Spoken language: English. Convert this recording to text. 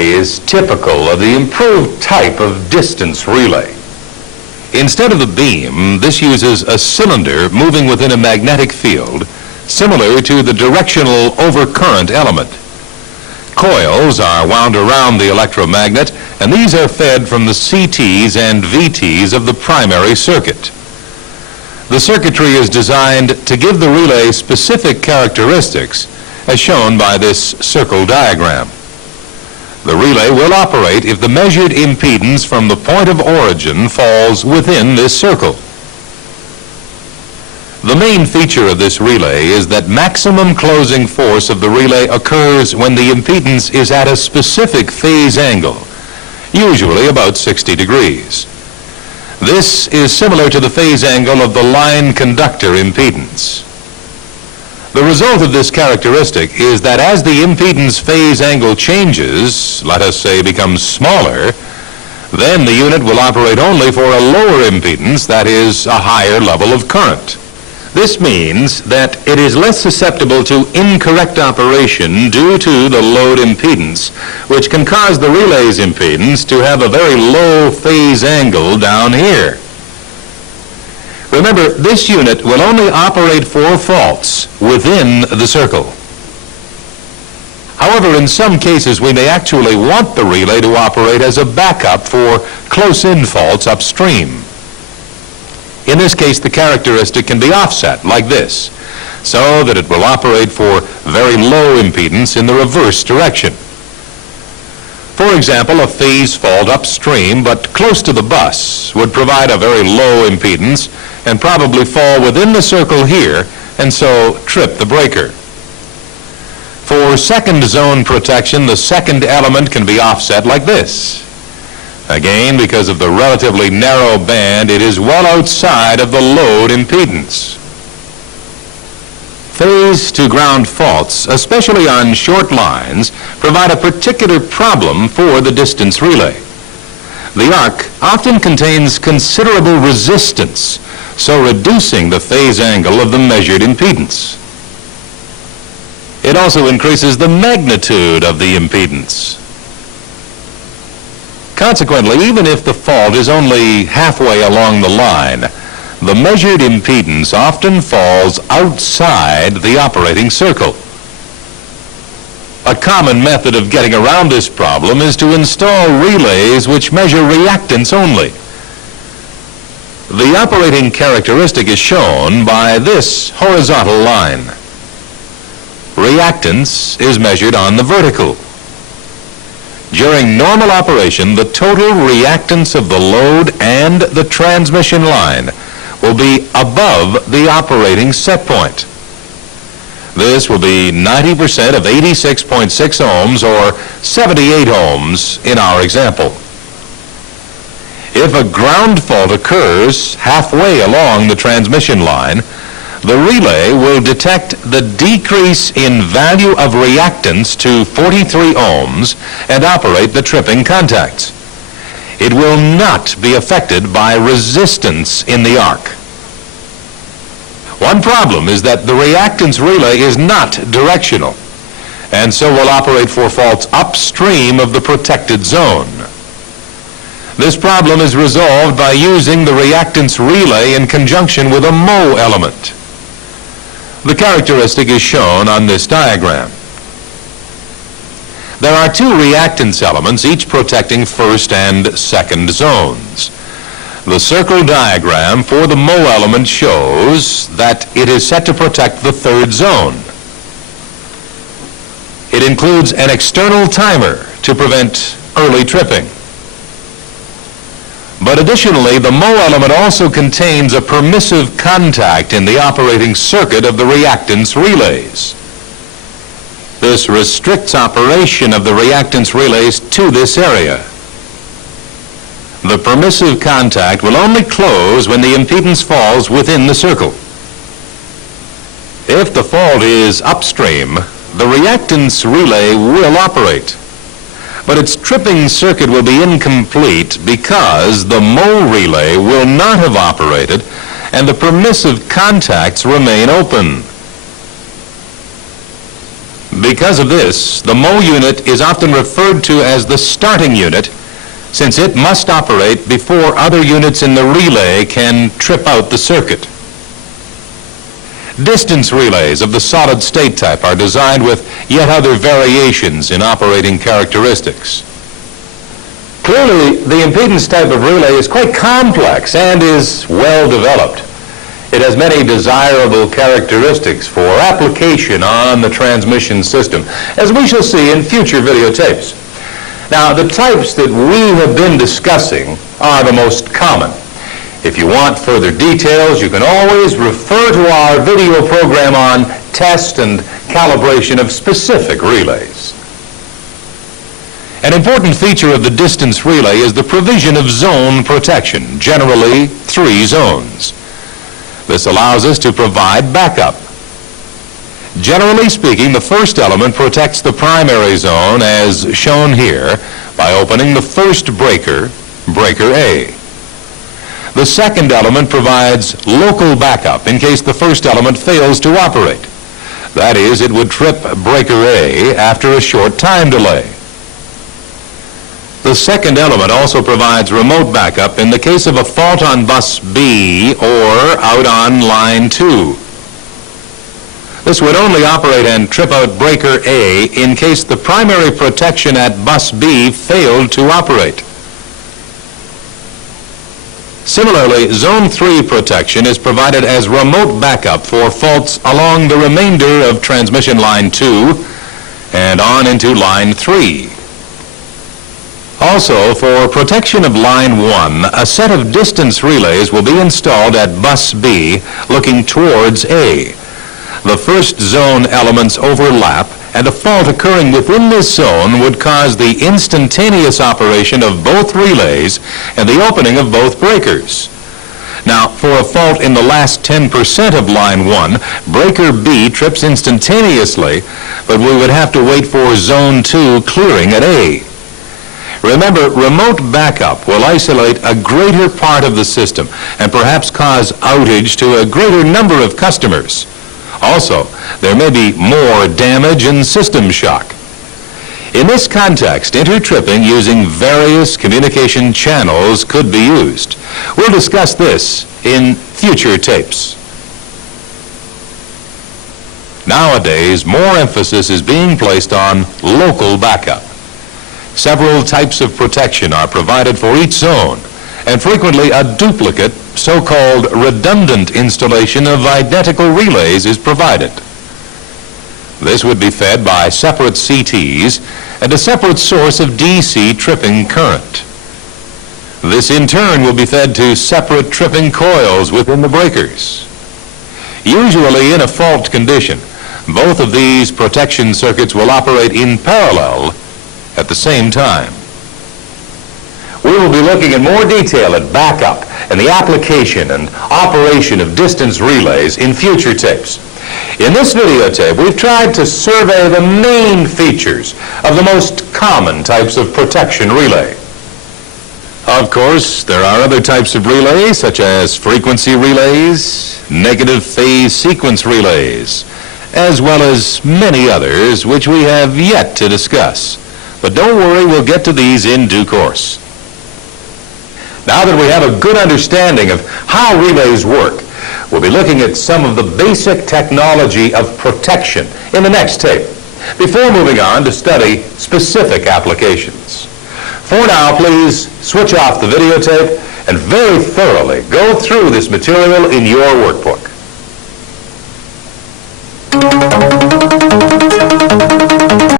relay is typical of the improved type of distance relay. Instead of the beam, this uses a cylinder moving within a magnetic field, similar to the directional overcurrent element. Coils are wound around the electromagnet, and these are fed from the CTs and VTs of the primary circuit. The circuitry is designed to give the relay specific characteristics, as shown by this circle diagram. The relay will operate if the measured impedance from the point of origin falls within this circle. The main feature of this relay is that maximum closing force of the relay occurs when the impedance is at a specific phase angle, usually about 60 degrees. This is similar to the phase angle of the line conductor impedance. The result of this characteristic is that as the impedance phase angle changes, let us say becomes smaller, then the unit will operate only for a lower impedance, that is, a higher level of current. This means that it is less susceptible to incorrect operation due to the load impedance, which can cause the relay's impedance to have a very low phase angle down here. Remember, this unit will only operate for faults within the circle. However, in some cases, we may actually want the relay to operate as a backup for close-in faults upstream. In this case, the characteristic can be offset like this, so that it will operate for very low impedance in the reverse direction. For example, a phase fault upstream but close to the bus would provide a very low impedance and probably fall within the circle here and so trip the breaker. For second zone protection, the second element can be offset like this. Again, because of the relatively narrow band, it is well outside of the load impedance. Phase to ground faults, especially on short lines, provide a particular problem for the distance relay. The arc often contains considerable resistance, so reducing the phase angle of the measured impedance. It also increases the magnitude of the impedance. Consequently, even if the fault is only halfway along the line, the measured impedance often falls outside the operating circle. A common method of getting around this problem is to install relays which measure reactance only. The operating characteristic is shown by this horizontal line. Reactance is measured on the vertical. During normal operation, the total reactance of the load and the transmission line will be above the operating set point. This will be 90% of 86.6 ohms or 78 ohms in our example. If a ground fault occurs halfway along the transmission line, the relay will detect the decrease in value of reactance to 43 ohms and operate the tripping contacts. It will not be affected by resistance in the arc. One problem is that the reactance relay is not directional, and so will operate for faults upstream of the protected zone. This problem is resolved by using the reactance relay in conjunction with a Mho element. The characteristic is shown on this diagram. There are two reactance elements, each protecting first and second zones. The circle diagram for the Mho element shows that it is set to protect the third zone. It includes an external timer to prevent early tripping. But additionally, the Mho element also contains a permissive contact in the operating circuit of the reactance relays. This restricts operation of the reactance relays to this area. The permissive contact will only close when the impedance falls within the circle. If the fault is upstream, the reactance relay will operate, but its tripping circuit will be incomplete because the Mho relay will not have operated and the permissive contacts remain open. Because of this, the MO unit is often referred to as the starting unit, since it must operate before other units in the relay can trip out the circuit. Distance relays of the solid state type are designed with yet other variations in operating characteristics. Clearly, the impedance type of relay is quite complex and is well developed. It has many desirable characteristics for application on the transmission system, as we shall see in future videotapes. Now, the types that we have been discussing are the most common. If you want further details, you can always refer to our video program on test and calibration of specific relays. An important feature of the distance relay is the provision of zone protection, generally 3 zones. This allows us to provide backup. Generally speaking, the first element protects the primary zone, as shown here, by opening the first breaker, breaker A. The second element provides local backup in case the first element fails to operate. That is, it would trip breaker A after a short time delay. The second element also provides remote backup in the case of a fault on bus B or out on line 2. This would only operate and trip out breaker A in case the primary protection at bus B failed to operate. Similarly, Zone 3 protection is provided as remote backup for faults along the remainder of transmission line 2 and on into line 3. Also, for protection of line 1, a set of distance relays will be installed at bus B looking towards A. The first zone elements overlap, and a fault occurring within this zone would cause the instantaneous operation of both relays and the opening of both breakers. Now, for a fault in the last 10% of line 1, breaker B trips instantaneously, but we would have to wait for zone 2 clearing at A. Remember, remote backup will isolate a greater part of the system and perhaps cause outage to a greater number of customers. Also, there may be more damage and system shock. In this context, intertripping using various communication channels could be used. We'll discuss this in future tapes. Nowadays, more emphasis is being placed on local backup. Several types of protection are provided for each zone, and frequently a duplicate, so-called redundant installation of identical relays is provided. This would be fed by separate CTs and a separate source of DC tripping current. This in turn will be fed to separate tripping coils within the breakers. Usually in a fault condition, both of these protection circuits will operate in parallel at the same time. We will be looking in more detail at backup and the application and operation of distance relays in future tapes. In this videotape, we've tried to survey the main features of the most common types of protection relay. Of course, there are other types of relays, such as frequency relays, negative phase sequence relays, as well as many others which we have yet to discuss. But don't worry, we'll get to these in due course. Now that we have a good understanding of how relays work, we'll be looking at some of the basic technology of protection in the next tape, before moving on to study specific applications. For now, please switch off the videotape and very thoroughly go through this material in your workbook.